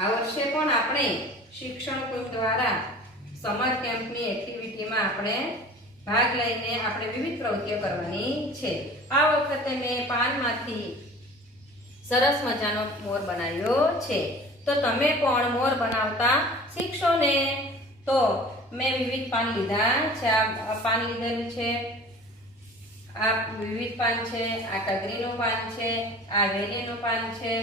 આ વર્ષે પણ આપણે શિક્ષણ કુંજ દ્વારા સમર કેમ્પની એક્ટિવિટીમાં આપણે ભાગ લઈને આપણે વિવિધ પ્રવૃત્તિઓ કરવાની છે। આ વખતે મેં પાનમાંથી સરસ મજાનો મોર બનાવ્યો છે। તો તમે પણ મોર બનાવતા શીખશો ને। તો મેં વિવિધ પાન લીધા છે। આ પાન લીધેલું છે, આ વિવિધ પાન છે, આ ટગરીનું પાન છે, આ વેલીનું પાન છે,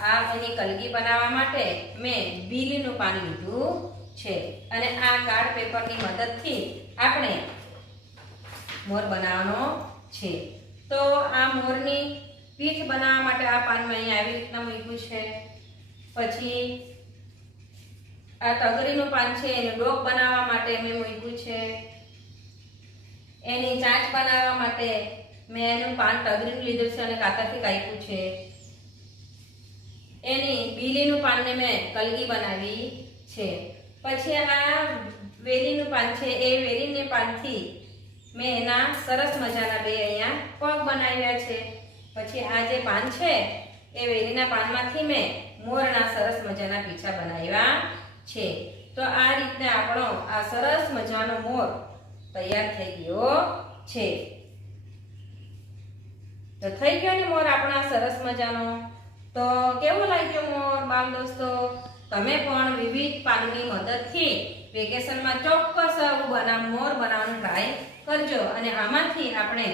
આ એની કલગી બનાવવા માટે મેં બીલીનું પાન લીધું છે અને આ કાર્ડ પેપરની મદદથી આપણે મોર બનાવવાનો છે। તો આ મોરની પીઠ બનાવવા માટે આ પાન મેં અહીંયા આવી રીતના મૂક્યું છે। પછી આ ટગરીનું પાન છે એનું ડોક બનાવવા માટે મેં મૂક્યું છે। એની ચાંચ બનાવવા માટે મેં એનું પાન ટગરીનું લીધું છે અને કાતરથી કાપ્યું છે। એની બીલીનું પાનને મેં કલગી બનાવી છે। પછી આ વેલીનું પાન છે, એ વેલીને પાનથી મેં એના સરસ મજાના બે અહીંયા પગ બનાવ્યા છે। પછી આ જે પાન છે એ વેલીના પાનમાંથી મેં મોરના સરસ મજાના પીછા બનાવ્યા છે। તો આ રીતે આપણો આ સરસ મજાનો મોર તૈયાર થઈ ગયો છે। તો થઈ ગયો ને મોર આપણા સરસ મજાનો। તો કેવો લાગ્યો મોર બાળ દોસ્તો? તમે પણ વિવિધ પાનની મદદથી વેકેશનમાં ચોક્કસ મોર બનાવવાનું ટ્રાય કરજો અને આમાંથી આપણે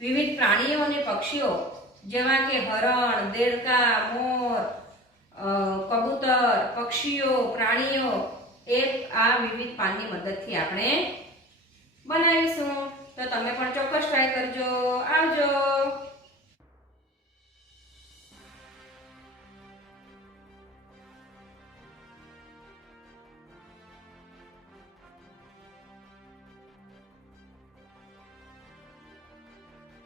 વિવિધ પ્રાણીઓ અને પક્ષીઓ જેવા કે હરણ, દેડકા, મોર, કબૂતર, પક્ષીઓ, પ્રાણીઓ એ આ વિવિધ પાનની મદદથી આપણે બનાવીશું। તો તમે પણ ચોક્કસ ટ્રાય કરજો। આવજો।